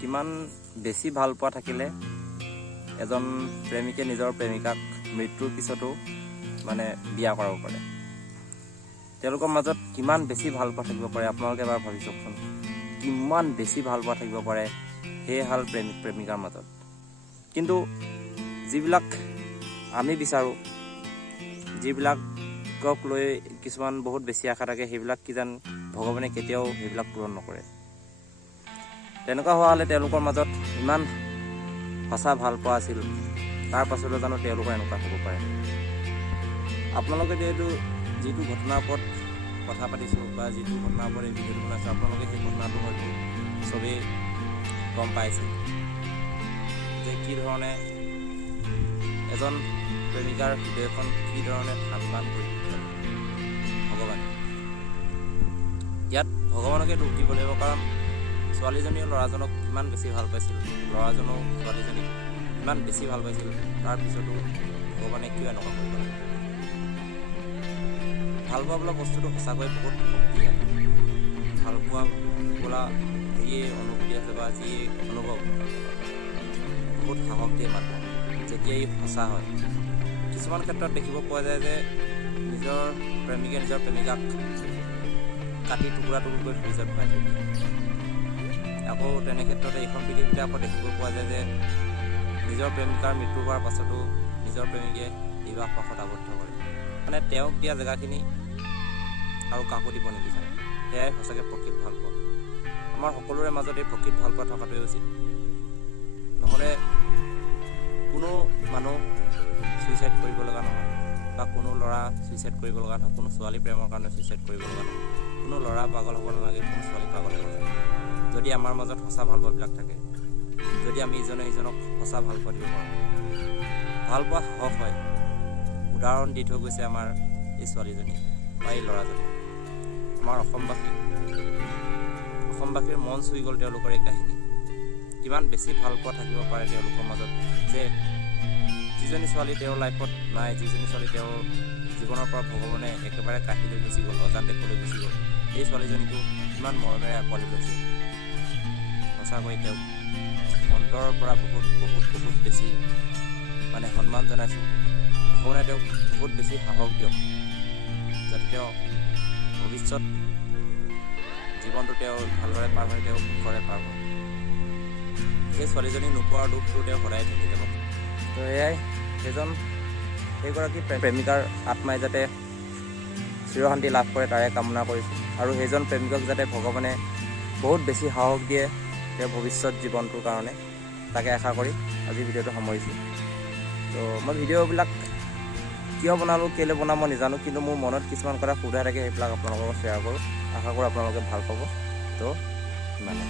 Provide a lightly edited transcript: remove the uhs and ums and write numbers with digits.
কিমান বেছি ভাল পোৱা থাকিলে এজন প্ৰেমিকে নিজৰ প্ৰেমিকাক মৃত্যুৰ পিছতো মানে বিয়া কৰাব পাৰে। তেওঁলোকৰ মাজত কিমান বেছি ভাল পোৱা থাকিব পাৰে আপোনালোকে এবাৰ ভাবি চাওকচোন। কিমান বেছি ভাল পোৱা থাকিব পাৰে সেই হাল প্ৰেমিক প্ৰেমিকাৰ মাজত। কিন্তু যিবিলাক আমি বিচাৰোঁ, যিবিলাকক লৈ কিছুমান বহুত বেছি আশা থাকে, সেইবিলাক কিজান ভগৱানে কেতিয়াও সেইবিলাক পূৰণ নকৰে। তেনেকুৱা হোৱা হ'লে তেওঁলোকৰ মাজত ইমান সঁচা ভাল পোৱা আছিল, তাৰ পাছতো জানো তেওঁলোকৰ এনেকুৱা হ'ব পাৰে? আপোনালোকে যিটো ঘটনাৰ ওপৰত কথা পাতিছোঁ বা যিটো ঘটনাৰ ওপৰত এই ভিডিঅ'টো বনাইছোঁ, আপোনালোকে সেই ঘটনাটো হয়তো চবেই গম পাইছে যে কি ধৰণে এজন প্ৰেমিকাৰ হৃদয়খন কি ধৰণে ধান কৰি ভগৱানে। ইয়াত ভগৱানকে দুখ দিব লাগিব, কাৰণ ছোৱালীজনীয়ে ল'ৰাজনক ইমান বেছি ভাল পাইছিল, ল'ৰাজনেও ছোৱালীজনীক ইমান বেছি ভাল পাইছিল, তাৰপিছতো ভগৱানে কিয় এনেকুৱা কৰিব লাগে? ভাল পোৱা বোলা বস্তুটো সঁচাকৈ বহুত শক্তিশালী। ভাল পোৱা বোলা যিয়ে অনুভূতি আছে বা যিয়ে অনুভৱ, বহুত সাহস দিয়ে মানুহক যেতিয়া ই সঁচা হয়। কিছুমান ক্ষেত্ৰত দেখিব পোৱা যায় যে নিজৰ প্ৰেমিকে নিজৰ প্ৰেমিকাক কাটি টুকুৰা টুকুৰকৈ ফ্ৰিজত ভৰাই থৈ দিয়ে। আকৌ তেনে ক্ষেত্ৰতে এইখন পৃথিৱীতে আকৌ দেখিব পোৱা যায় যে নিজৰ প্ৰেমিকাৰ মৃত্যু হোৱাৰ পাছতো নিজৰ প্ৰেমিকে বিবাহ পাশত আবদ্ধ কৰে। মানে তেওঁক দিয়া জেগাখিনি আৰু কাকো দিব নিবিচাৰে। সেয়াই সঁচাকৈ প্ৰকৃত ভাল পোৱা। আমাৰ সকলোৰে মাজত এই প্ৰকৃত ভাল পোৱা থকাটোৱে উচিত। নহ'লে কোনো মানুহ ছুইচাইড কৰিব লগা নহয়, বা কোনো ল'ৰা ছুইচাইড কৰিব লগা নহয়, কোনো ছোৱালী প্ৰেমৰ কাৰণে ছুইচাইড কৰিব লগা নহয়, কোনো ল'ৰা পাগল হ'ব নালাগে, কোনো ছোৱালী পাগল হ'ব নালাগে। যদি আমাৰ মাজত সঁচা ভাল পোৱাবিলাক থাকে, যদি আমি ইজনে সিজনক সঁচা ভাল পোৱা দিব পাৰোঁ, ভাল পোৱা সাহস হয়। উদাহৰণ দি থৈ গৈছে আমাৰ এই ছোৱালীজনী বা এই ল'ৰাজনী। আমাৰ অসমবাসীৰ মন চুই গ'ল তেওঁলোকৰ এই কাহিনী। কিমান বেছি ভাল পোৱা থাকিব পাৰে তেওঁলোকৰ মাজত যে যিজনী ছোৱালী তেওঁৰ লাইফত নাই, যিজনী ছোৱালী তেওঁৰ জীৱনৰ পৰা ভগৱানে একেবাৰে কাঢ়ি লৈ গুচি গ'ল, অজান দেশলৈ গুচি গ'ল, এই ছোৱালীজনীকো ইমান মৰমেৰে আঁকোৱালি লৈছে। সঁচাকৈ তেওঁক অন্তৰৰ পৰা বহুত বেছি মানে সন্মান জনাইছোঁ। ভগৱানে তেওঁক বহুত বেছি সাহস দিয়ক, যাতে তেওঁ ভৱিষ্যত জীৱনটো তেওঁ ভালদৰে পাৰ হৈ তেওঁ সুখৰে পাৰ হয়। সেই ছোৱালীজনী নোপোৱাৰ দুখটো তেওঁ সদায় থাকি যাব। তো এয়াই সেইগৰাকী প্ৰেমিকাৰ আত্মাই যাতে চিৰশান্তি লাভ কৰে তাৰে কামনা কৰিছোঁ। আৰু সেইজন প্ৰেমিকক যাতে ভগৱানে বহুত বেছি সাহস দিয়ে তেওঁৰ ভৱিষ্যত জীৱনটোৰ কাৰণে, তাকে আশা কৰি আজি ভিডিঅ'টো সামৰিছোঁ। তো মই ভিডিঅ'বিলাক কিয় বনালোঁ, কেলৈ বনাম মই নাজানো, কিন্তু মোৰ মনত কিছুমান কথা সোধাই থাকে, সেইবিলাক আপোনালোকৰ লগত শ্বেয়াৰ কৰোঁ। আশা কৰোঁ আপোনালোকে ভাল পাব। তো ইমানে।